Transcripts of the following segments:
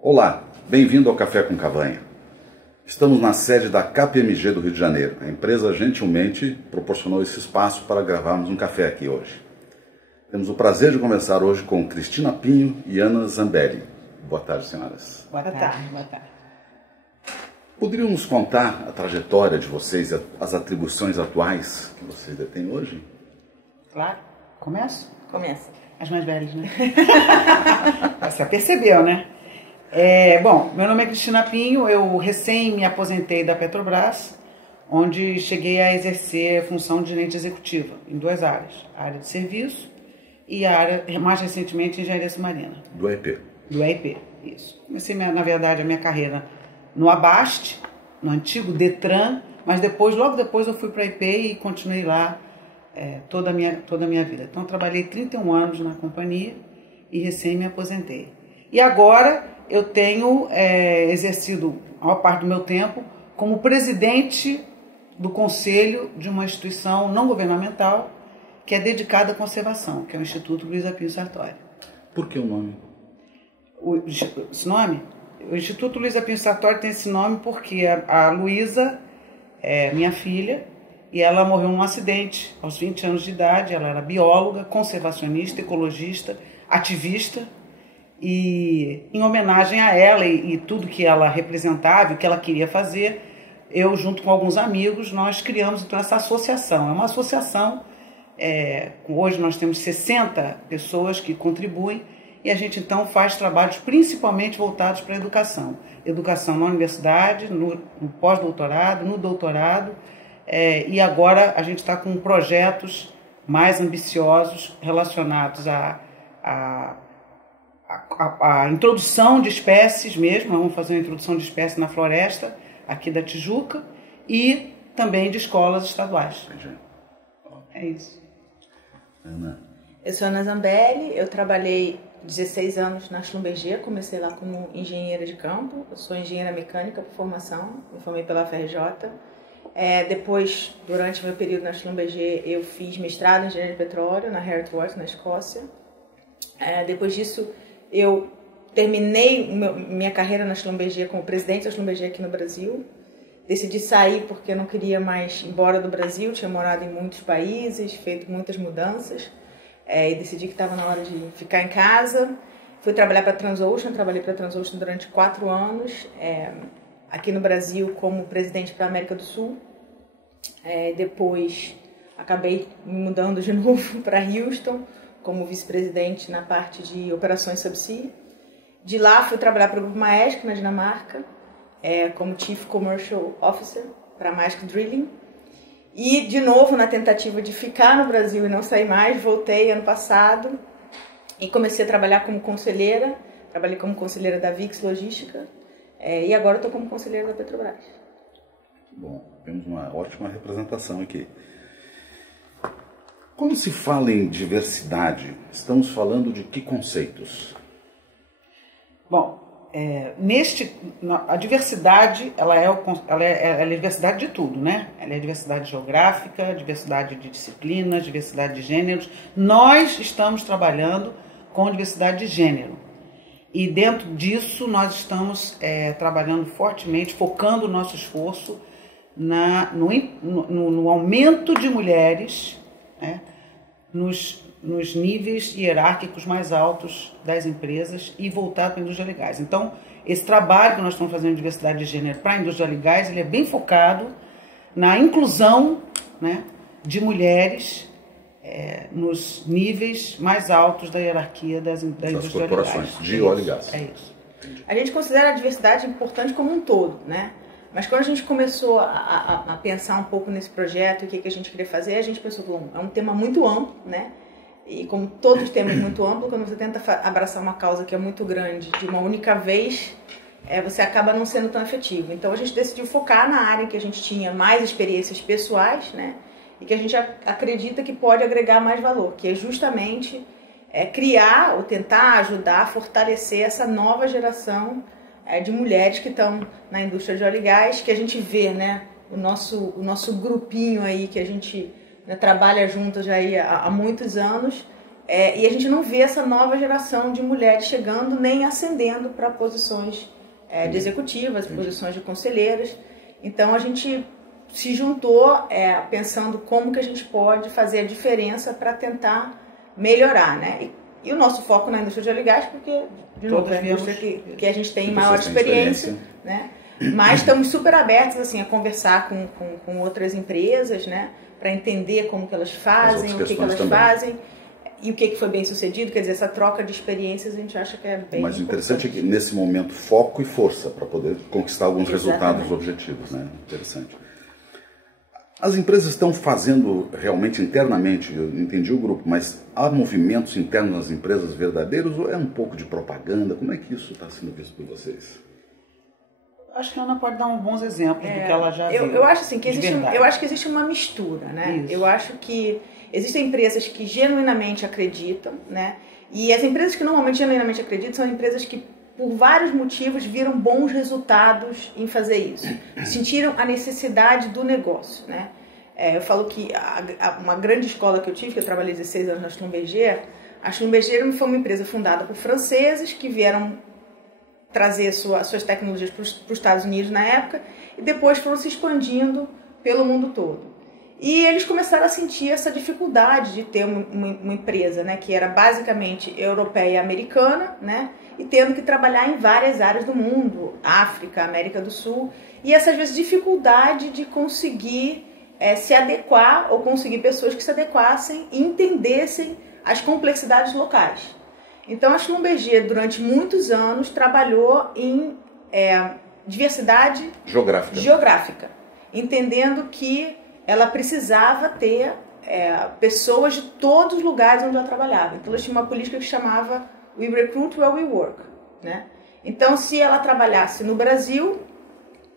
Olá, bem-vindo ao Café com Cavanha. Estamos na sede da KPMG do Rio de Janeiro. A empresa gentilmente proporcionou esse espaço para gravarmos um café aqui hoje. Temos o prazer de conversar hoje com Cristina Pinho e Ana Zambelli. Boa tarde, senhoras. Boa tarde. Boa tarde. Poderiam nos contar a trajetória de vocês e as atribuições atuais que vocês detêm hoje? Claro. Começo? Começa. As mais velhas, né? Você percebeu, né? Bom, meu nome é Cristina Pinho, eu recém me aposentei da Petrobras, onde cheguei a exercer a função de gerente executiva em duas áreas, a área de serviço e a área, mais recentemente, engenharia submarina. Do EIP. Do EIP, isso. Comecei, na verdade, a minha carreira no Abast, no antigo Detran, mas logo depois eu fui para a EIP e continuei lá toda a minha vida. Então, eu trabalhei 31 anos na companhia e recém me aposentei. E agora eu tenho exercido a maior parte do meu tempo como presidente do conselho de uma instituição não governamental que é dedicada à conservação, que é o Instituto Luiza Pinho Sartori. Por que o nome? Esse nome? O Instituto Luiza Pinho Sartori tem esse nome porque a Luísa é minha filha e ela morreu num acidente aos 20 anos de idade. Ela era bióloga, conservacionista, ecologista, ativista. E em homenagem a ela e tudo que ela representava e que ela queria fazer, eu junto com alguns amigos, nós criamos então essa associação. É uma associação, hoje nós temos 60 pessoas que contribuem e a gente então faz trabalhos principalmente voltados para a educação. Educação na universidade, no pós-doutorado, no doutorado, e agora a gente está com projetos mais ambiciosos relacionados a introdução de espécies mesmo. Vamos fazer uma introdução de espécies na floresta aqui da Tijuca e também de escolas estaduais. É isso. Ana. Eu sou Ana Zambelli, eu trabalhei 16 anos na Schlumberger, comecei lá como engenheira de campo. Eu sou engenheira mecânica por formação, me formei pela FRJ. Depois, durante meu período na Schlumberger, eu fiz mestrado em engenharia de petróleo na Hertford, na Escócia. Depois disso, eu terminei minha carreira na Schlumberger como presidente da Schlumberger aqui no Brasil. Decidi sair porque eu não queria mais ir embora do Brasil, tinha morado em muitos países, feito muitas mudanças, e decidi que estava na hora de ficar em casa. Fui trabalhar para a Transocean, trabalhei para a Transocean durante 4 anos, aqui no Brasil como presidente para a América do Sul. Depois acabei me mudando de novo para Houston, como vice-presidente na parte de operações subsea. De lá fui trabalhar para o Grupo Maersk, na Dinamarca, como Chief Commercial Officer para a Maersk Drilling. E, de novo, na tentativa de ficar no Brasil e não sair mais, voltei ano passado e comecei a trabalhar como conselheira. Trabalhei como conselheira da VIX Logística e agora estou como conselheira da Petrobras. Bom, temos uma ótima representação aqui. Quando se fala em diversidade, estamos falando de que conceitos? Bom, a diversidade, ela é a diversidade de tudo, né? Ela é diversidade geográfica, diversidade de disciplinas, diversidade de gêneros. Nós estamos trabalhando com diversidade de gênero. E dentro disso nós estamos trabalhando fortemente, focando o nosso esforço no aumento de mulheres, né, nos níveis hierárquicos mais altos das empresas e voltar para a indústria de gás. Então, esse trabalho que nós estamos fazendo de diversidade de gênero para a indústria de gás, ele é bem focado na inclusão, né, de mulheres nos níveis mais altos da hierarquia da indústria de gás. De óleo e gás. É isso. A gente considera a diversidade importante como um todo, né? Mas quando a gente começou a pensar um pouco nesse projeto e o que a gente queria fazer, a gente pensou, bom, é um tema muito amplo, né? E como todos os temas muito amplos, quando você tenta abraçar uma causa que é muito grande de uma única vez, você acaba não sendo tão efetivo. Então a gente decidiu focar na área em que a gente tinha mais experiências pessoais, né? E que a gente acredita que pode agregar mais valor, que é justamente criar ou tentar ajudar, fortalecer essa nova geração de mulheres que estão na indústria de óleo e gás, que a gente vê, né, o nosso grupinho aí, que a gente, né, trabalha juntas já aí há muitos anos, e a gente não vê essa nova geração de mulheres chegando nem ascendendo para posições de executivas, posições de conselheiras. Então a gente se juntou pensando como que a gente pode fazer a diferença para tentar melhorar, né? E o nosso foco na indústria de óleo e gás, porque de novo, é a indústria que a gente tem maior experiência, né? Mas estamos super abertos assim, a conversar com outras empresas, né? Para entender como que elas fazem, o que elas fazem e o que foi bem sucedido. Quer dizer, essa troca de experiências a gente acha que é bem Mas o importante. interessante é que nesse momento foco e força para poder conquistar alguns resultados objetivos, né? Interessante. As empresas estão fazendo realmente internamente, eu entendi o grupo, mas há movimentos internos nas empresas verdadeiros ou é um pouco de propaganda? Como é que isso está sendo visto por vocês? Acho que a Ana pode dar um bons exemplos do que ela já viu. Eu acho assim, que existe uma mistura, né? Isso. Eu acho que existem empresas que genuinamente acreditam, né? E as empresas que normalmente genuinamente acreditam são empresas que, por vários motivos, viram bons resultados em fazer isso. Sentiram a necessidade do negócio, né? Eu falo que uma grande escola que eu tive, que eu trabalhei 16 anos na Schlumberger, a Schlumberger foi uma empresa fundada por franceses que vieram trazer suas tecnologias para os Estados Unidos na época e depois foram se expandindo pelo mundo todo. E eles começaram a sentir essa dificuldade de ter uma empresa, né, que era basicamente europeia e americana, né, e tendo que trabalhar em várias áreas do mundo, África, América do Sul, e essa, às vezes, dificuldade de conseguir se adequar ou conseguir pessoas que se adequassem e entendessem as complexidades locais. Então, a Schlumberger, durante muitos anos, trabalhou em diversidade geográfica, entendendo que ela precisava ter pessoas de todos os lugares onde ela trabalhava. Então, ela tinha uma política que chamava We Recruit Where We Work, né? Então, se ela trabalhasse no Brasil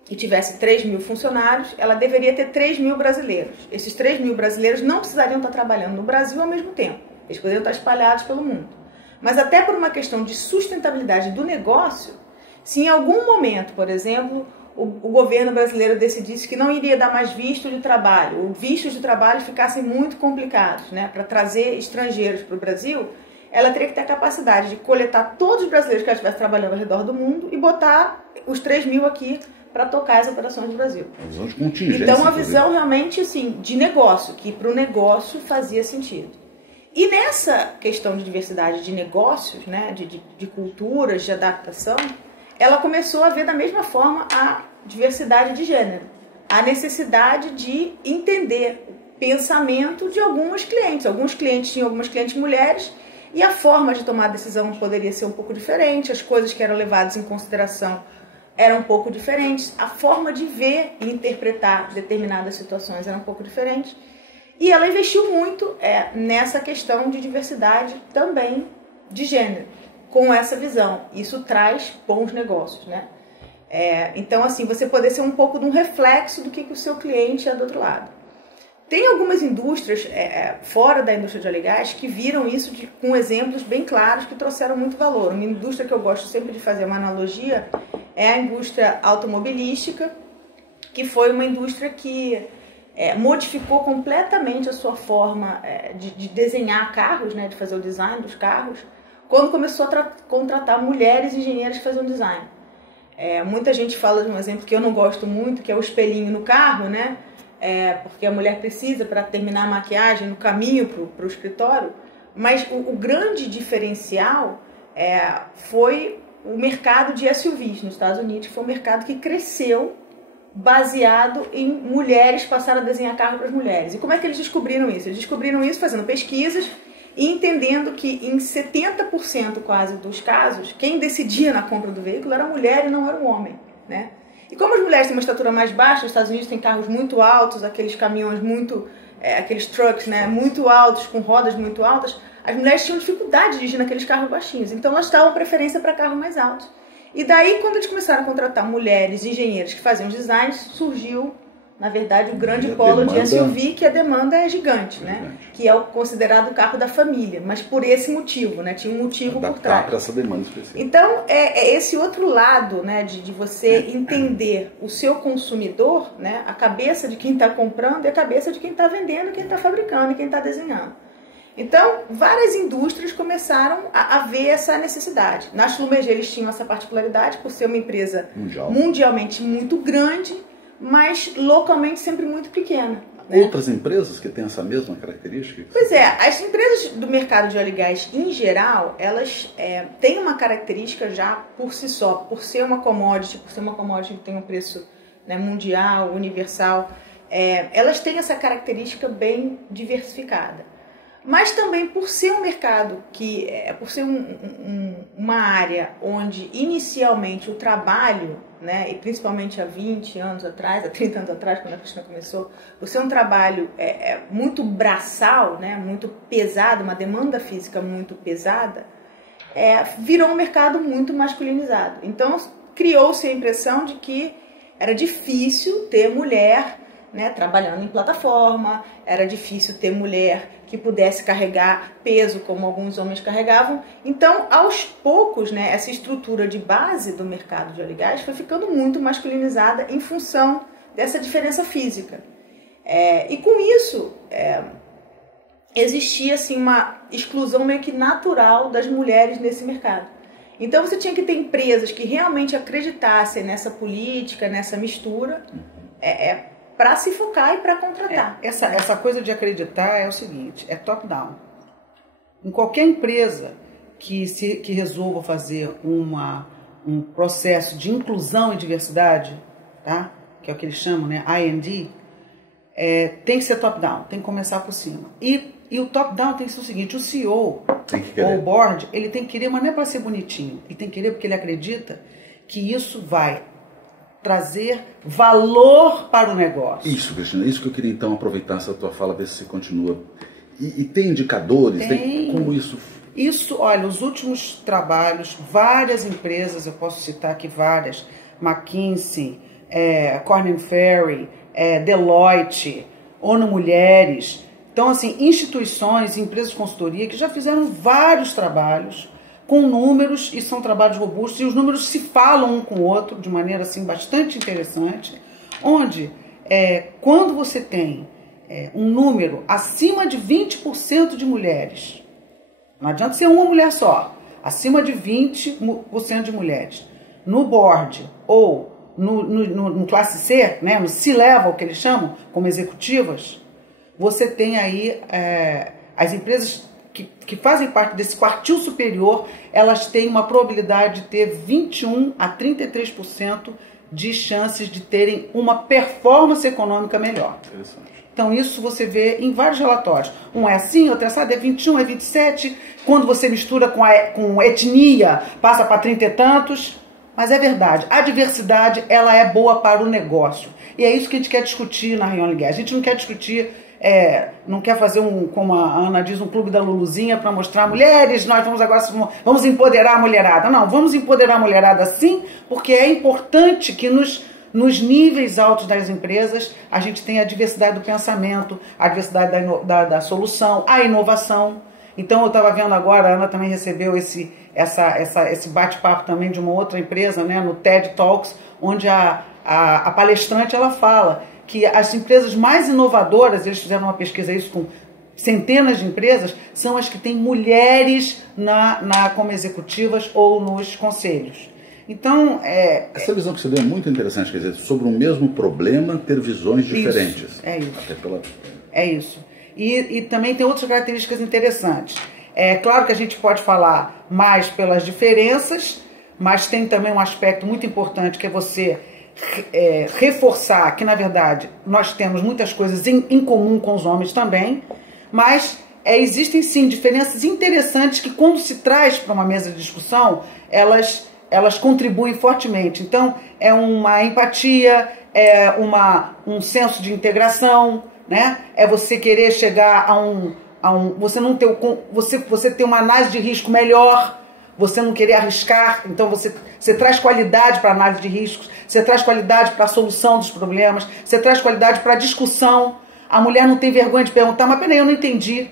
e tivesse 3.000 funcionários, ela deveria ter 3.000 brasileiros. Esses 3.000 brasileiros não precisariam estar trabalhando no Brasil ao mesmo tempo. Eles poderiam estar espalhados pelo mundo. Mas até por uma questão de sustentabilidade do negócio, se em algum momento, por exemplo, o governo brasileiro decidisse que não iria dar mais visto de trabalho, ou vistos de trabalho ficassem muito complicados, né, para trazer estrangeiros para o Brasil, ela teria que ter a capacidade de coletar todos os brasileiros que ela estivesse trabalhando ao redor do mundo e botar os 3.000 aqui para tocar as operações do Brasil. Uma visão de contingência. Então, uma visão realmente assim, de negócio, que para o negócio fazia sentido. E nessa questão de diversidade de negócios, né, de culturas, de adaptação, ela começou a ver da mesma forma a diversidade de gênero, a necessidade de entender o pensamento de alguns clientes. Alguns clientes tinham algumas clientes mulheres e a forma de tomar a decisão poderia ser um pouco diferente, as coisas que eram levadas em consideração eram um pouco diferentes, a forma de ver e interpretar determinadas situações era um pouco diferente. E ela investiu muito nessa questão de diversidade também de gênero, com essa visão. Isso traz bons negócios, né? Então, assim, você poder ser um pouco de um reflexo do que o seu cliente é do outro lado. Tem algumas indústrias fora da indústria de óleo e gás que viram isso com exemplos bem claros que trouxeram muito valor. Uma indústria que eu gosto sempre de fazer uma analogia é a indústria automobilística, que foi uma indústria que modificou completamente a sua forma de desenhar carros, né, de fazer o design dos carros, quando começou a contratar mulheres engenheiras que faziam design. Muita gente fala de um exemplo que eu não gosto muito, que é o espelhinho no carro, né? Porque a mulher precisa para terminar a maquiagem no caminho para o escritório, mas o grande diferencial foi o mercado de SUVs nos Estados Unidos, que foi um mercado que cresceu baseado em mulheres passarem a desenhar carro para as mulheres. E como é que eles descobriram isso? Eles descobriram isso fazendo pesquisas e entendendo que em 70% quase dos casos, quem decidia na compra do veículo era a mulher e não era o homem, né? E como as mulheres têm uma estatura mais baixa, os Estados Unidos têm carros muito altos, aqueles caminhões aqueles trucks, né, muito altos, com rodas muito altas, as mulheres tinham dificuldade de dirigir naqueles carros baixinhos, então elas davam preferência para carros mais altos. E daí, quando eles começaram a contratar mulheres engenheiras que faziam os designs, surgiu, na verdade, o grande polo de SUV, que a demanda é gigante, né? Que é o considerado o carro da família, mas por esse motivo, né? Tinha um motivo por trás. Para essa demanda específica. Então, é esse outro lado, né, de você entender o seu consumidor, né? A cabeça de quem está comprando e a cabeça de quem está vendendo, quem está fabricando e quem está desenhando. Então, várias indústrias começaram a ver essa necessidade. Na Schlumberger eles tinham essa particularidade por ser uma empresa mundialmente muito grande, mas localmente sempre muito pequena. Outras empresas que têm essa mesma característica? Pois é, as empresas do mercado de óleo e gás em geral, elas têm uma característica já por si só, por ser uma commodity que tem um preço, né, mundial, universal, elas têm essa característica bem diversificada. Mas também por ser um mercado por ser uma área onde inicialmente o trabalho, né, e principalmente há 20 anos atrás, há 30 anos atrás, quando a Cristina começou, por ser um trabalho muito braçal, né, muito pesado, uma demanda física muito pesada, virou um mercado muito masculinizado. Então criou-se a impressão de que era difícil ter mulher, né, trabalhando em plataforma, era difícil ter mulher que pudesse carregar peso como alguns homens carregavam. Então, aos poucos, né, essa estrutura de base do mercado de óleo e gás foi ficando muito masculinizada em função dessa diferença física. E com isso, existia assim, uma exclusão meio que natural das mulheres nesse mercado. Então, você tinha que ter empresas que realmente acreditassem nessa política, nessa mistura, para se focar e para contratar. Essa coisa de acreditar é o seguinte, é top-down. Em qualquer empresa que resolva fazer um processo de inclusão e diversidade, tá? Que é o que eles chamam, né, I&D, tem que ser top-down, tem que começar por cima. E o top-down tem que ser o seguinte, o CEO ou o board, ele tem que querer, mas não é para ser bonitinho, ele tem que querer porque ele acredita que isso vai trazer valor para o negócio. Isso, Cristina, isso que eu queria então aproveitar essa tua fala, ver se você continua. E tem indicadores? Tem como isso? Isso, olha, os últimos trabalhos, várias empresas, eu posso citar aqui várias, McKinsey, Korn Ferry, Deloitte, ONU Mulheres. Então, assim, instituições, empresas de consultoria que já fizeram vários trabalhos com números, e são trabalhos robustos, e os números se falam um com o outro de maneira assim, bastante interessante, onde quando você tem um número acima de 20% de mulheres, não adianta ser uma mulher só, acima de 20% de mulheres, no board ou no classe C, né, no C-level que eles chamam, como executivas, você tem aí as empresas que fazem parte desse quartil superior, elas têm uma probabilidade de ter 21 a 33% de chances de terem uma performance econômica melhor. Então isso você vê em vários relatórios. Um é assim, outro é assado, é 21, é 27. Quando você mistura com etnia, passa para 30 e tantos. Mas é verdade, a diversidade ela é boa para o negócio. E é isso que a gente quer discutir na Rio Gás. A gente não quer discutir... não quer fazer como a Ana diz, um clube da Luluzinha para mostrar mulheres, nós vamos empoderar a mulherada. Não, vamos empoderar a mulherada sim, porque é importante que nos níveis altos das empresas a gente tenha a diversidade do pensamento, a diversidade da solução, a inovação. Então eu estava vendo agora, a Ana também recebeu esse bate-papo também de uma outra empresa, né, no TED Talks, onde a palestrante ela fala que as empresas mais inovadoras, eles fizeram uma pesquisa isso com centenas de empresas, são as que têm mulheres como executivas ou nos conselhos. Então, essa visão que você deu é muito interessante, quer dizer, sobre o mesmo problema, ter visões diferentes. É isso. E também tem outras características interessantes. É claro que a gente pode falar mais pelas diferenças, mas tem também um aspecto muito importante que é você reforçar que, na verdade, nós temos muitas coisas em comum com os homens também, mas existem sim diferenças interessantes que, quando se traz para uma mesa de discussão, elas contribuem fortemente. Então, é uma empatia, um senso de integração, né? É você querer chegar você ter uma análise de risco melhor, você não querer arriscar, então você traz qualidade para a análise de riscos, você traz qualidade para a solução dos problemas, você traz qualidade para a discussão. A mulher não tem vergonha de perguntar, mas peraí, eu não entendi.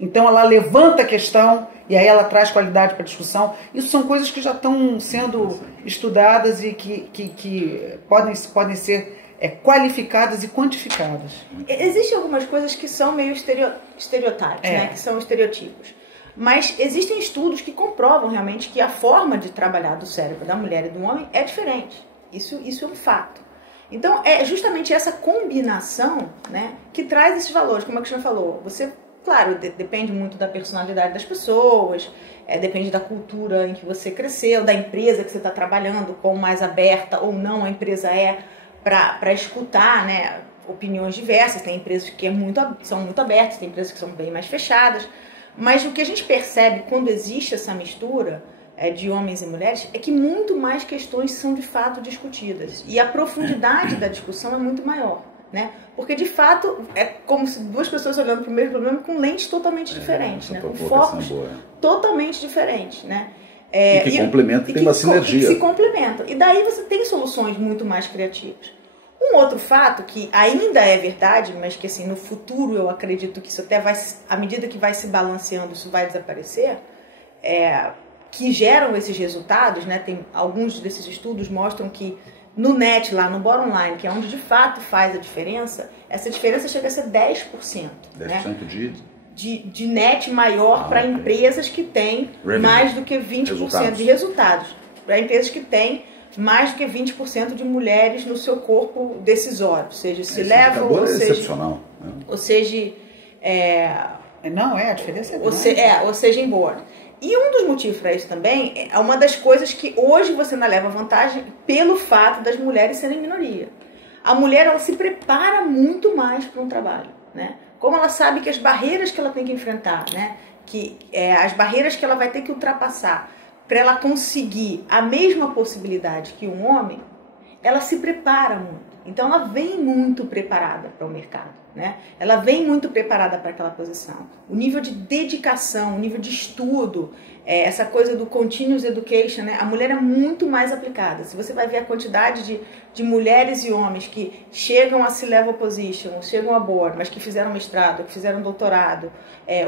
Então ela levanta a questão e aí ela traz qualidade para a discussão. Isso são coisas que já estão sendo estudadas e que podem ser qualificadas e quantificadas. Existem algumas coisas que são meio estereotipos, né? Que são estereotipos. Mas existem estudos que comprovam realmente que a forma de trabalhar do cérebro da mulher e do homem é diferente. Isso é um fato. Então, é justamente essa combinação, né, que traz esses valores, como a Cristina falou. Você, claro, depende muito da personalidade das pessoas, depende da cultura em que você cresceu, da empresa que você está trabalhando, quão mais aberta ou não a empresa é para escutar, né, opiniões diversas. Tem empresas que são muito abertas, tem empresas que são bem mais fechadas. Mas o que a gente percebe quando existe essa mistura de homens e mulheres é que muito mais questões são de fato discutidas. E a profundidade da discussão é muito maior, né? Porque de fato é como se duas pessoas olhando para o mesmo problema com lentes totalmente diferentes, né? Com focos totalmente diferentes, né? E que complementam, tem uma sinergia. Que se complementam. E daí você tem soluções muito mais criativas. Um outro fato que ainda é verdade, mas que assim, no futuro eu acredito que isso até vai, à medida que vai se balanceando, isso vai desaparecer, que geram esses resultados, né? Tem alguns desses estudos mostram que no net, lá no bottom line, que é onde de fato faz a diferença, essa diferença chega a ser 10%. 10% né? de net maior para empresas que têm mais do que 20% de resultados. Para empresas que têm mais do que 20% de mulheres no seu corpo decisório, seja C-level, ou seja... excepcional. Né? Ou seja... a diferença é grande. Ou seja, em board. E um dos motivos para isso também é uma das coisas que hoje você ainda leva vantagem pelo fato das mulheres serem minoria. A mulher, ela se prepara muito mais para um trabalho, né? Como ela sabe que as barreiras que ela tem que enfrentar, né? As barreiras que ela vai ter que ultrapassar para ela conseguir a mesma possibilidade que um homem, ela se prepara muito. Então ela vem muito preparada para o mercado, né? Ela vem muito preparada para aquela posição. O nível de dedicação, o nível de estudo, essa coisa do continuous education, né? A mulher é muito mais aplicada. Se você vai ver a quantidade de mulheres e homens que chegam a C-level position, chegam a board, mas que fizeram mestrado, que fizeram doutorado,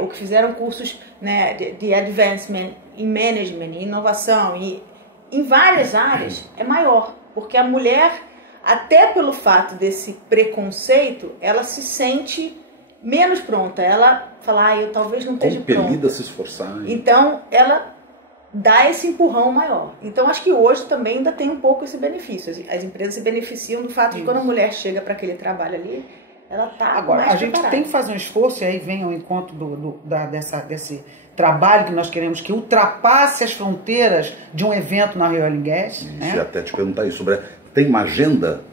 ou que fizeram cursos, né, de advancement em management, em inovação, e em várias áreas, é maior. Porque a mulher, até pelo fato desse preconceito, ela se sente menos pronta. Ela fala, eu talvez não esteja pronta. Compelida a se esforçar. Então, ela dá esse empurrão maior. Então, acho que hoje também ainda tem um pouco esse benefício. As empresas se beneficiam do fato de quando a mulher chega para aquele trabalho ali, ela está Agora, mais a gente preparada. tem que fazer um esforço, e aí vem ao encontro desse trabalho que nós queremos, que ultrapasse as fronteiras de um evento na Rio Gas. Né? E até te perguntar isso sobre... Tem uma agenda?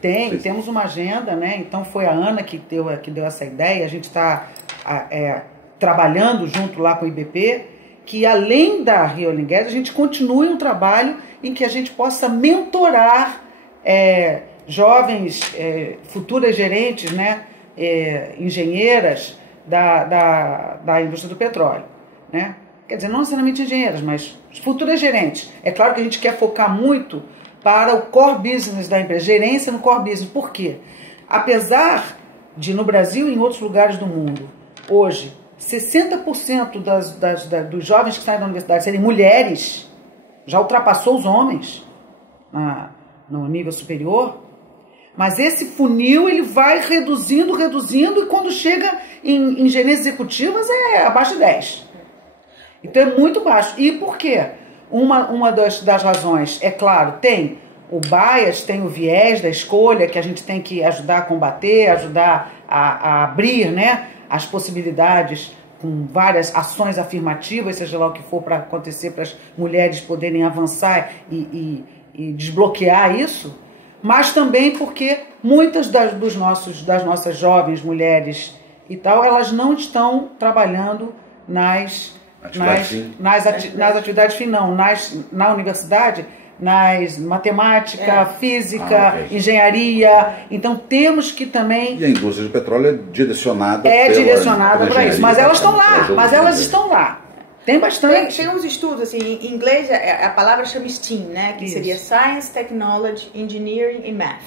Temos uma agenda, né? Então foi a Ana que deu essa ideia. A gente está trabalhando junto lá com o IBP, que além da Rio Gas, a gente continue um trabalho em que a gente possa mentorar jovens, futuras gerentes, né? Engenheiras da indústria do petróleo, né? Quer dizer, não necessariamente engenheiras, mas futuras gerentes. É claro que a gente quer focar muito para o core business da empresa, gerência no core business. Por quê? Apesar de no Brasil e em outros lugares do mundo, hoje, 60% dos jovens que saem da universidade serem mulheres, já ultrapassou os homens no nível superior, mas esse funil ele vai reduzindo, e quando chega em gerências executivas é abaixo de 10. Então é muito baixo. E por quê? Uma das razões, é claro, tem o bias, tem o viés da escolha, que a gente tem que ajudar a combater, ajudar a abrir, né, as possibilidades com várias ações afirmativas, seja lá o que for para acontecer, para as mulheres poderem avançar e desbloquear isso, mas também porque muitas das nossas jovens mulheres e tal, elas não estão trabalhando nas atividades fins, não, na universidade, nas matemática, física, engenharia. Então temos que também... E a indústria de petróleo é direcionada para isso. Mas elas estão lá, Tem bastante. Tem uns estudos, assim, em inglês a palavra chama STEAM, né? Que seria Science, Technology, Engineering e Math.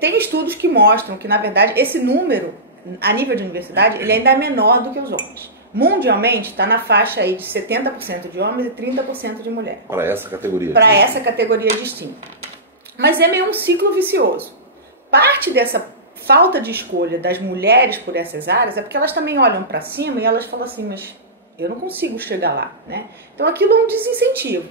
Tem estudos que mostram que, na verdade, esse número, a nível de universidade, ele ainda é menor do que os homens. Mundialmente, está na faixa aí de 70% de homens e 30% de mulheres. Para essa categoria. Para essa categoria de STEAM. Mas é meio um ciclo vicioso. parte dessa falta de escolha das mulheres por essas áreas é porque elas também olham para cima e elas falam assim, mas eu não consigo chegar lá, né? Então aquilo é um desincentivo.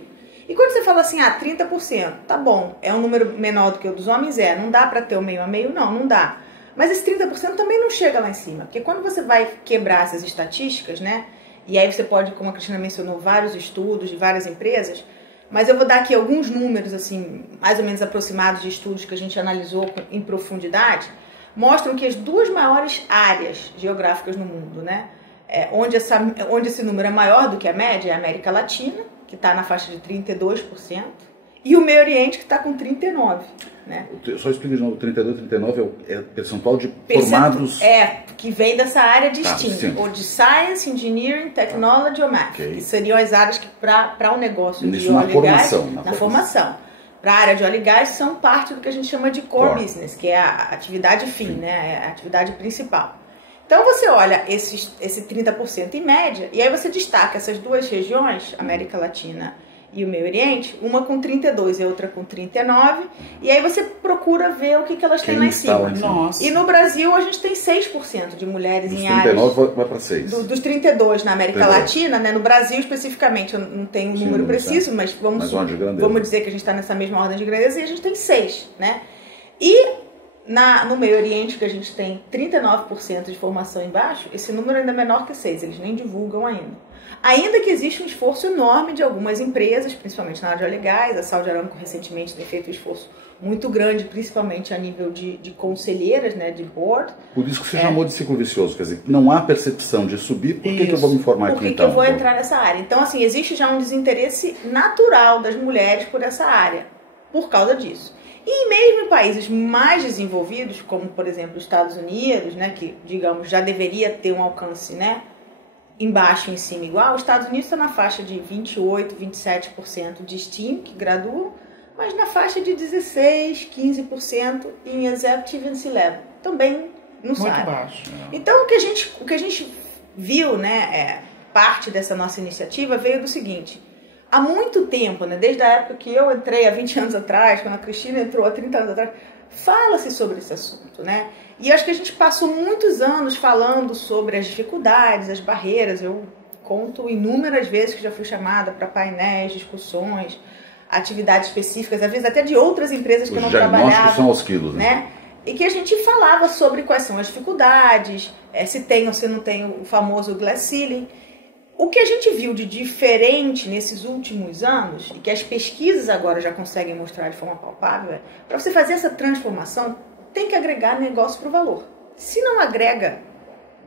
E quando você fala assim, 30%, tá bom, é um número menor do que o dos homens, não dá para ter o meio a meio, não dá. Mas esse 30% também não chega lá em cima, porque quando você vai quebrar essas estatísticas, né? E aí você pode, como a Cristina mencionou, vários estudos de várias empresas, mas eu vou dar aqui alguns números, assim, mais ou menos aproximados de estudos que a gente analisou em profundidade, mostram que as duas maiores áreas geográficas no mundo, né? Onde esse número é maior do que a média é a América Latina, que está na faixa de 32%, e o Meio Oriente, que está com 39%. Né? Só explica de novo, 32, 39 é o percentual de formados... que vem dessa área de STEAM, ou de Science, Engineering, Technology ou Math, que seriam as áreas que para um negócio de óleo e gás, na formação. Para a área de óleo e gás, são parte do que a gente chama de core business, que é a atividade fim, né? A atividade principal. Então você olha esse 30% em média, e aí você destaca essas duas regiões, América Latina e o Meio Oriente, uma com 32% e outra com 39%, e aí você procura ver o que elas têm lá em cima. Nossa. E no Brasil a gente tem 6% de mulheres dos em 39 áreas... vai para 6%. Dos 32% na América Latina, né? No Brasil especificamente, eu não tenho um número preciso, mas vamos dizer que a gente está nessa mesma ordem de grandeza, e a gente tem 6%, né? E no Meio Oriente, que a gente tem 39% de formação embaixo, esse número ainda é menor que 6%, eles nem divulgam ainda. Ainda que existe um esforço enorme de algumas empresas, principalmente na área de óleo e gás, a Saudi Aramco recentemente tem feito um esforço muito grande, principalmente a nível de conselheiras, né, de board. Por isso que você chamou de ciclo vicioso, quer dizer, não há percepção de subir, por que eu vou me informar aqui então? Por que eu vou entrar nessa área? Então, assim, existe já um desinteresse natural das mulheres por essa área, por causa disso. E mesmo em países mais desenvolvidos, como por exemplo os Estados Unidos, né, que digamos já deveria ter um alcance, né, embaixo e em cima igual, os Estados Unidos está na faixa de 28%, 27% de STEAM, que graduam, mas na faixa de 16%, 15% em Executive and C-Level. Também não sabe. Muito baixo. Então, o que a gente viu, né, parte dessa nossa iniciativa veio do seguinte: há muito tempo, né, desde a época que eu entrei há 20 anos atrás, quando a Cristina entrou há 30 anos atrás, fala-se sobre esse assunto, né? E acho que a gente passou muitos anos falando sobre as dificuldades, as barreiras. Eu conto inúmeras vezes que já fui chamada para painéis, discussões, atividades específicas, às vezes até de outras empresas que eu não trabalhava. Os diagnósticos são aos quilos, né? E que a gente falava sobre quais são as dificuldades, se tem ou se não tem o famoso glass ceiling. O que a gente viu de diferente nesses últimos anos, e que as pesquisas agora já conseguem mostrar de forma palpável, para você fazer essa transformação, tem que agregar negócio para o valor. Se não agrega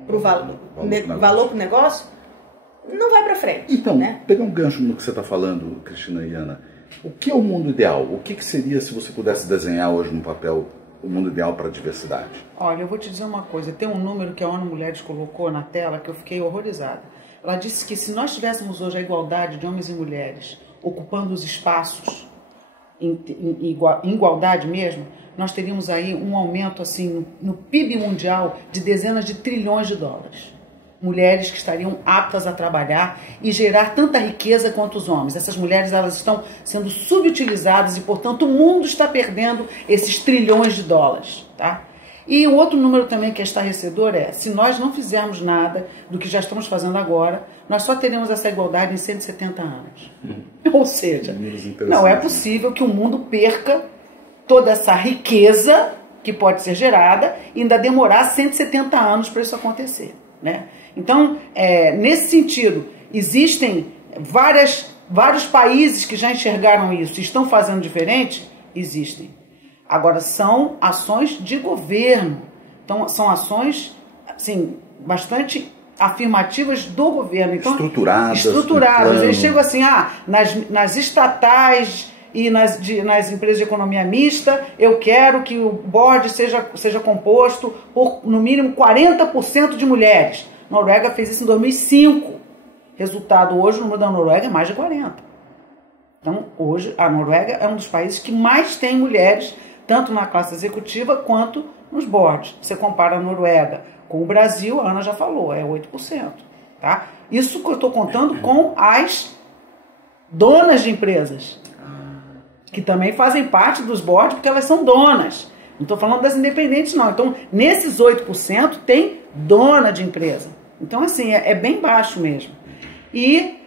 valor para o negócio, não vai para frente. Então, né? Pegar um gancho no que você está falando, Cristina e Ana, o que é o mundo ideal? O que seria, se você pudesse desenhar hoje no papel, o mundo ideal para a diversidade? Olha, eu vou te dizer uma coisa, tem um número que a ONU Mulheres colocou na tela que eu fiquei horrorizada. Ela disse que se nós tivéssemos hoje a igualdade de homens e mulheres ocupando os espaços em igualdade mesmo, nós teríamos aí um aumento assim no PIB mundial de dezenas de trilhões de dólares. Mulheres que estariam aptas a trabalhar e gerar tanta riqueza quanto os homens. Essas mulheres, elas estão sendo subutilizadas e, portanto, o mundo está perdendo esses trilhões de dólares, tá? E o outro número também que é estarrecedor é, se nós não fizermos nada do que já estamos fazendo agora, nós só teremos essa igualdade em 170 anos. Ou seja, não é possível que o mundo perca toda essa riqueza que pode ser gerada e ainda demorar 170 anos para isso acontecer, né? Então, nesse sentido, existem vários países que já enxergaram isso e estão fazendo diferente? Existem. Agora, são ações de governo. Então, são ações, assim, bastante afirmativas do governo. Então, estruturadas. Eles chegam assim, nas estatais e nas empresas de economia mista, eu quero que o board seja composto por, no mínimo, 40% de mulheres. A Noruega fez isso em 2005. Resultado, hoje, o número da Noruega é mais de 40%. Então, hoje, a Noruega é um dos países que mais tem mulheres, tanto na classe executiva quanto nos boards. Você compara a Noruega com o Brasil, a Ana já falou, é 8%. Tá? Isso que eu estou contando com as donas de empresas, que também fazem parte dos boards, porque elas são donas. Não estou falando das independentes, não. Então, nesses 8% tem dona de empresa. Então, assim, é bem baixo mesmo. E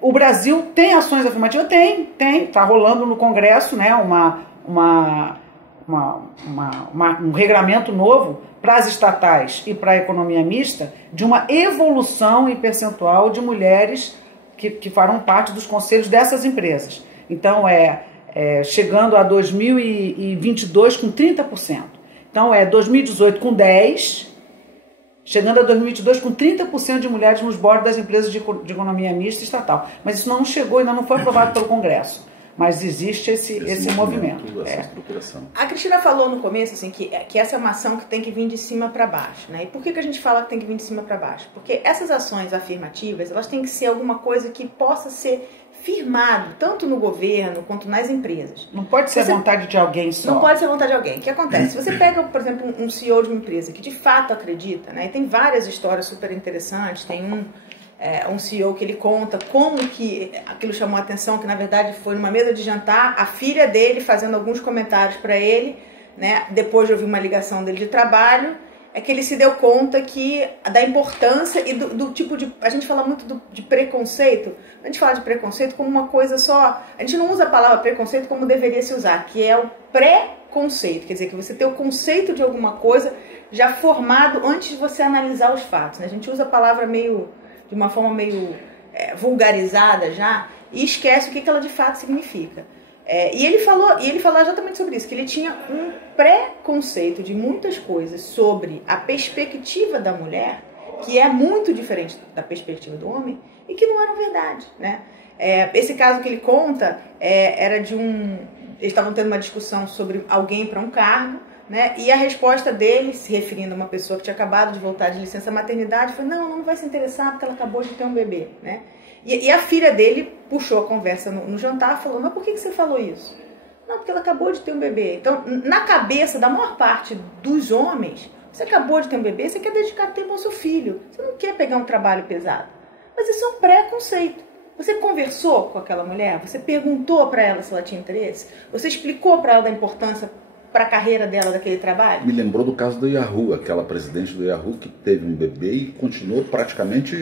o Brasil tem ações afirmativas? Tem. Está rolando no Congresso, né, um regramento novo para as estatais e para a economia mista de uma evolução em percentual de mulheres que farão parte dos conselhos dessas empresas. Então, chegando a 2022 com 30%. Então, 2018 com 10%, chegando a 2022 com 30% de mulheres nos boards das empresas de economia mista estatal. Mas isso não chegou, ainda não foi aprovado pelo Congresso. Mas existe esse movimento. Essa estruturação. A Cristina falou no começo assim, que essa é uma ação que tem que vir de cima para baixo. Né? E por que a gente fala que tem que vir de cima para baixo? Porque essas ações afirmativas, elas têm que ser alguma coisa que possa ser firmado, tanto no governo quanto nas empresas. Não pode ser a vontade de alguém só. Não pode ser a vontade de alguém. O que acontece? Se você pega, por exemplo, um CEO de uma empresa que de fato acredita, né? E tem várias histórias super interessantes, tem um CEO que ele conta como que aquilo chamou a atenção, que na verdade foi numa mesa de jantar, a filha dele fazendo alguns comentários para ele, né? Depois de ouvir uma ligação dele de trabalho, é que ele se deu conta da importância e do tipo de... A gente fala muito de preconceito, a gente fala de preconceito como uma coisa só... A gente não usa a palavra preconceito como deveria se usar, que é o pré-conceito, quer dizer, que você tem o conceito de alguma coisa já formado antes de você analisar os fatos, né? A gente usa a palavra de uma forma meio vulgarizada já, e esquece o que ela de fato significa. E ele falou exatamente sobre isso, que ele tinha um preconceito de muitas coisas sobre a perspectiva da mulher, que é muito diferente da perspectiva do homem, e que não eram verdade, né? Esse caso que ele conta era de eles estavam tendo uma discussão sobre alguém para um cargo, né? E a resposta dele, se referindo a uma pessoa que tinha acabado de voltar de licença maternidade, foi: não, ela não vai se interessar porque ela acabou de ter um bebê, né? E a filha dele puxou a conversa no jantar e falou: mas por que você falou isso? Não, porque ela acabou de ter um bebê. Então, na cabeça da maior parte dos homens, você acabou de ter um bebê, você quer dedicar tempo ao seu filho, você não quer pegar um trabalho pesado. Mas isso é um preconceito. Você conversou com aquela mulher? Você perguntou para ela se ela tinha interesse? Você explicou para ela da importância para a carreira dela daquele trabalho? Me lembrou do caso do Yahoo, aquela presidente do Yahoo que teve um bebê e continuou praticamente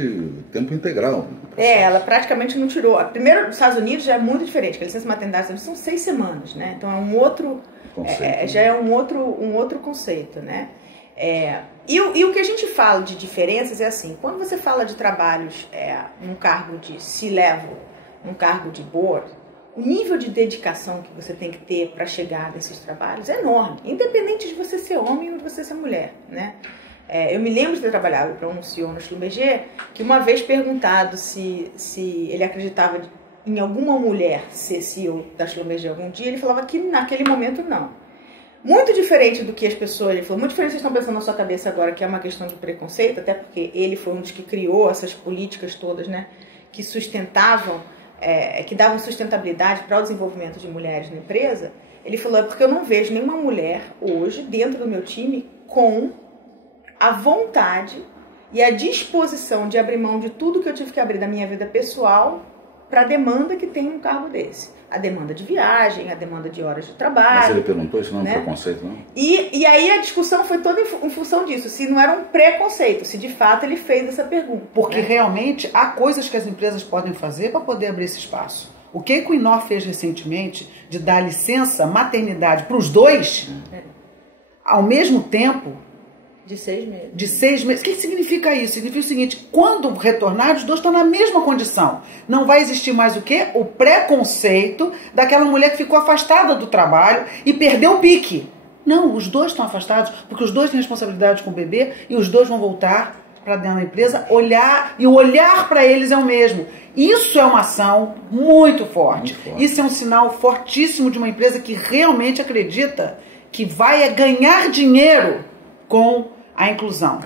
tempo integral. Ela praticamente não tirou. Primeiro, nos Estados Unidos já é muito diferente, porque a licença maternidade são 6 semanas, né? Então é um outro conceito, já é um outro conceito, né? E o que a gente fala de diferenças é assim: quando você fala de trabalhos num cargo de C-level, num cargo de board, o nível de dedicação que você tem que ter para chegar nesses trabalhos é enorme, independente de você ser homem ou de você ser mulher, né? Eu me lembro de ter trabalhado para um CEO no Schlumberger, que uma vez perguntado se ele acreditava em alguma mulher ser CEO da Schlumberger algum dia, ele falava que naquele momento não. Muito diferente do que as pessoas... Ele falou, muito diferente do que vocês estão pensando na sua cabeça agora, que é uma questão de preconceito, até porque ele foi um dos que criou essas políticas todas, né, que sustentavam, que davam sustentabilidade para o desenvolvimento de mulheres na empresa. Ele falou, porque eu não vejo nenhuma mulher hoje dentro do meu time com a vontade e a disposição de abrir mão de tudo que eu tive que abrir da minha vida pessoal para a demanda que tem um cargo desse. A demanda de viagem, a demanda de horas de trabalho. Mas ele perguntou, isso não é um preconceito, não? E aí a discussão foi toda em função disso, se não era um preconceito, se de fato ele fez essa pergunta. Porque realmente há coisas que as empresas podem fazer para poder abrir esse espaço. O que o Inor fez recentemente de dar licença maternidade para os dois, ao mesmo tempo... De 6 meses. De 6 meses. O que significa isso? Significa o seguinte, quando retornar, os dois estão na mesma condição. Não vai existir mais o quê? O preconceito daquela mulher que ficou afastada do trabalho e perdeu o pique. Não, os dois estão afastados porque os dois têm responsabilidade com o bebê e os dois vão voltar para dentro da empresa, olhar, e o olhar para eles é o mesmo. Isso é uma ação muito forte. Isso é um sinal fortíssimo de uma empresa que realmente acredita que vai ganhar dinheiro com a inclusão.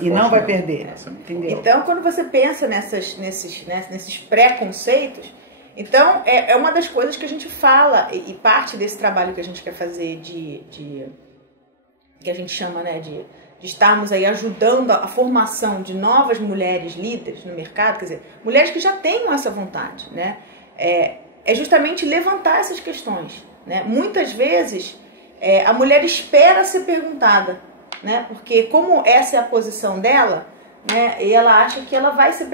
E não vai perder. Entendeu? Então, quando você pensa nesses preconceitos, então é uma das coisas que a gente fala, e parte desse trabalho que a gente quer fazer que a gente chama, né, de estarmos aí ajudando a formação de novas mulheres líderes no mercado, quer dizer, mulheres que já tenham essa vontade, né? É justamente levantar essas questões, né? Muitas vezes a mulher espera ser perguntada, né? Porque como essa é a posição dela, né? E ela acha que ela vai ser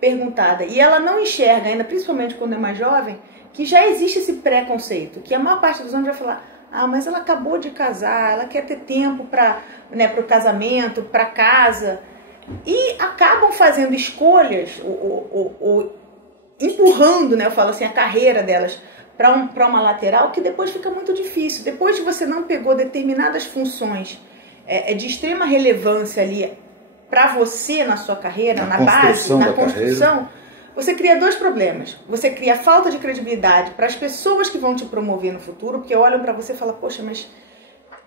perguntada. E ela não enxerga ainda, principalmente quando é mais jovem, que já existe esse preconceito, que a maior parte dos homens vai falar: ah, mas ela acabou de casar, ela quer ter tempo para, né, o casamento, para casa. E acabam fazendo escolhas, empurrando, né, eu falo assim, a carreira delas para uma lateral, que depois fica muito difícil. Depois que você não pegou determinadas funções de extrema relevância ali para você na sua carreira, na base, na construção, você cria dois problemas. Você cria falta de credibilidade para as pessoas que vão te promover no futuro, porque olham para você e falam: poxa, mas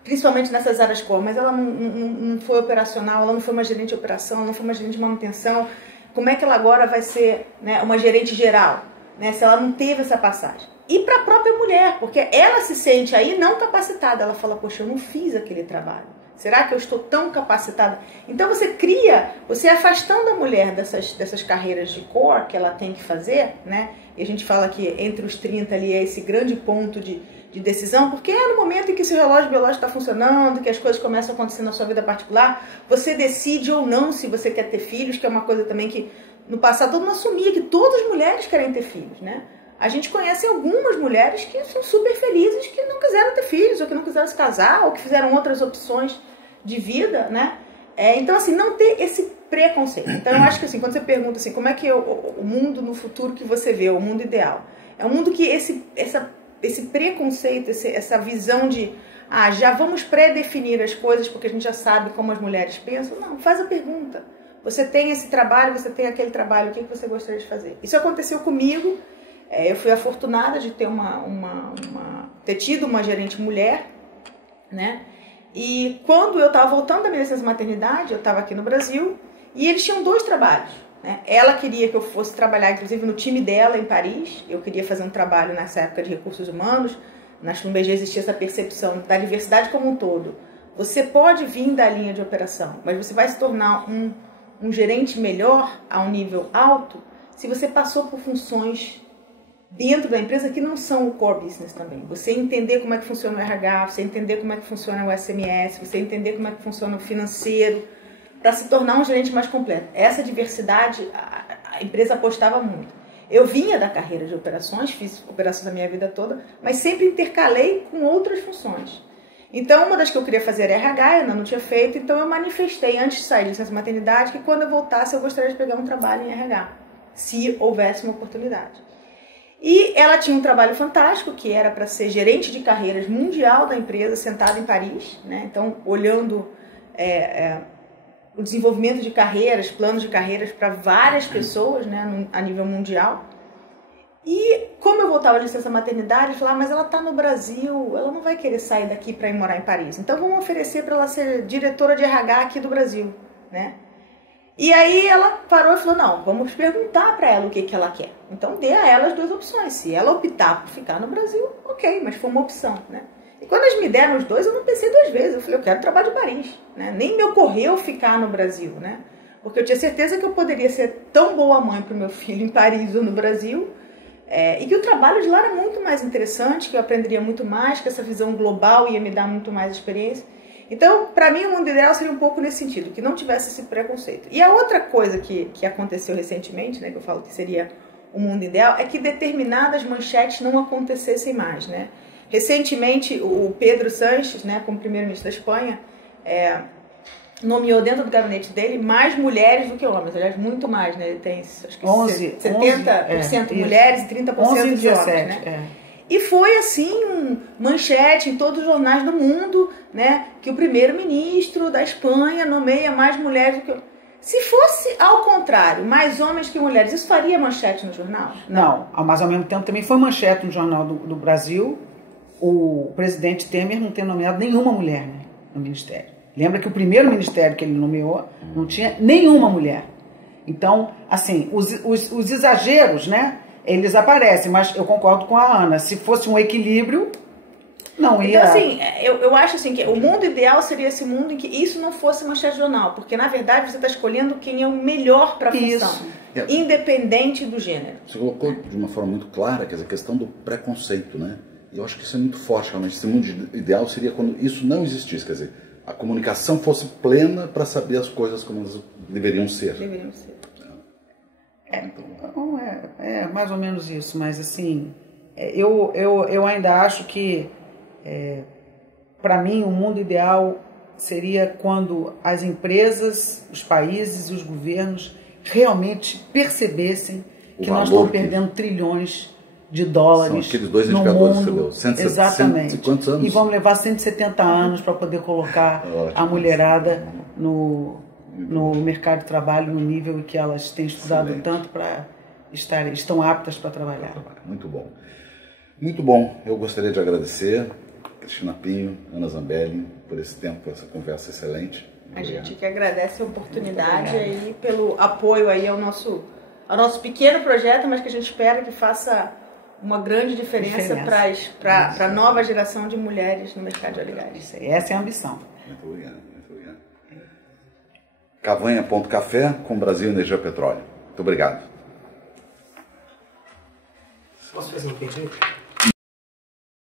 principalmente nessas áreas core, mas ela não foi operacional, ela não foi uma gerente de operação, ela não foi uma gerente de manutenção, como é que ela agora vai ser, né, uma gerente geral, né, se ela não teve essa passagem? E para a própria mulher, porque ela se sente aí não capacitada, ela fala: poxa, eu não fiz aquele trabalho. Será que eu estou tão capacitada? Então você afastando a mulher dessas carreiras de core que ela tem que fazer, né? E a gente fala que entre os 30 ali é esse grande ponto de decisão, porque é no momento em que seu relógio biológico está funcionando, que as coisas começam a acontecer na sua vida particular, você decide ou não se você quer ter filhos, que é uma coisa também que no passado todo mundo assumia, que todas as mulheres querem ter filhos, né? A gente conhece algumas mulheres que são super felizes, que não quiseram ter filhos, ou que não quiseram se casar, ou que fizeram outras opções de vida, né? Então, assim, não ter esse preconceito. Então, eu acho que, assim, quando você pergunta, assim, como é que é o mundo no futuro que você vê, o mundo ideal? É um mundo que esse preconceito, essa visão de, já vamos pré-definir as coisas porque a gente já sabe como as mulheres pensam. Não, faz a pergunta. Você tem esse trabalho, você tem aquele trabalho, o que você gostaria de fazer? Isso aconteceu comigo. Eu fui afortunada de ter ter tido uma gerente mulher, né? E quando eu estava voltando da minha licença maternidade, eu estava aqui no Brasil, e eles tinham 2 trabalhos, né? Ela queria que eu fosse trabalhar, inclusive, no time dela em Paris. Eu queria fazer um trabalho nessa época de recursos humanos. Na Schlumberger existia essa percepção da diversidade como um todo. Você pode vir da linha de operação, mas você vai se tornar um gerente melhor a um nível alto se você passou por funções dentro da empresa que não são o core business também. Você entender como é que funciona o RH, você entender como é que funciona o SMS, você entender como é que funciona o financeiro, para se tornar um gerente mais completo. Essa diversidade, a empresa apostava muito. Eu vinha da carreira de operações, fiz operações a minha vida toda, mas sempre intercalei com outras funções. Então, uma das que eu queria fazer era RH, eu ainda não tinha feito, então eu manifestei antes de sair de licença maternidade que quando eu voltasse eu gostaria de pegar um trabalho em RH, se houvesse uma oportunidade. E ela tinha um trabalho fantástico, que era para ser gerente de carreiras mundial da empresa, sentada em Paris, né? Então, olhando o desenvolvimento de carreiras, planos de carreiras para várias pessoas, né, a nível mundial. E como eu voltava de licença maternidade, eu falava: mas ela está no Brasil, ela não vai querer sair daqui para ir morar em Paris. Então, vamos oferecer para ela ser diretora de RH aqui do Brasil, né? E aí ela parou e falou: não, vamos perguntar para ela o que ela quer. Então dê a ela as 2 opções. Se ela optar por ficar no Brasil, ok, mas foi uma opção, né? E quando eles me deram os 2, eu não pensei 2 vezes. Eu falei: eu quero trabalho de Paris, né? Nem me ocorreu ficar no Brasil, né? Porque eu tinha certeza que eu poderia ser tão boa mãe para o meu filho em Paris ou no Brasil, e que o trabalho de lá era muito mais interessante, que eu aprenderia muito mais, que essa visão global ia me dar muito mais experiência. Então, para mim, o mundo ideal seria um pouco nesse sentido, que não tivesse esse preconceito. E a outra coisa que aconteceu recentemente, né, que eu falo que seria o mundo ideal, é que determinadas manchetes não acontecessem mais, né? Recentemente, o Pedro Sánchez, né, como primeiro-ministro da Espanha, nomeou dentro do gabinete dele mais mulheres do que homens, aliás, muito mais, né? Ele tem, acho que 70% mulheres e 30% de homens, né? E foi assim, manchete em todos os jornais do mundo, né, que o primeiro-ministro da Espanha nomeia mais mulheres do que... Se fosse ao contrário, mais homens que mulheres, isso faria manchete no jornal? Não, mas ao mesmo tempo também foi manchete no jornal do Brasil, o presidente Temer não ter nomeado nenhuma mulher, né, no ministério. Lembra que o primeiro ministério que ele nomeou não tinha nenhuma mulher. Então, assim, os exageros, né, eles aparecem, mas eu concordo com a Ana, se fosse um equilíbrio, não ia... Então, assim, eu acho assim que o mundo ideal seria esse mundo em que isso não fosse manchete de jornal, porque, na verdade, você está escolhendo quem é o melhor para a função, independente do gênero. Você colocou de uma forma muito clara, quer dizer, a questão do preconceito, né? E eu acho que isso é muito forte, realmente. Esse mundo ideal seria quando isso não existisse, quer dizer, a comunicação fosse plena para saber as coisas como elas deveriam ser. Deveriam ser. É mais ou menos isso, mas assim, eu ainda acho que, para mim, o mundo ideal seria quando as empresas, os países e os governos realmente percebessem que nós estamos perdendo trilhões de dólares. São aqueles dois no indicadores mundo. que você deu. Exatamente. Quantos anos? E vamos levar 170 anos para poder colocar a mulherada no mercado de trabalho no nível que elas têm estudado tanto para estão aptas para trabalhar. Muito bom. Muito bom. Eu gostaria de agradecer Cristina Pinho, Ana Zambelli, por esse tempo, por essa conversa excelente. A gente que agradece a oportunidade e pelo apoio aí ao nosso pequeno projeto, mas que a gente espera que faça uma grande diferença para a nova geração de mulheres no mercado de óleo e gás. Essa é a ambição. Muito obrigado. Muito obrigado. Cavanha.café com Brasil Energia Petróleo. Muito obrigado. Posso fazer um pedido?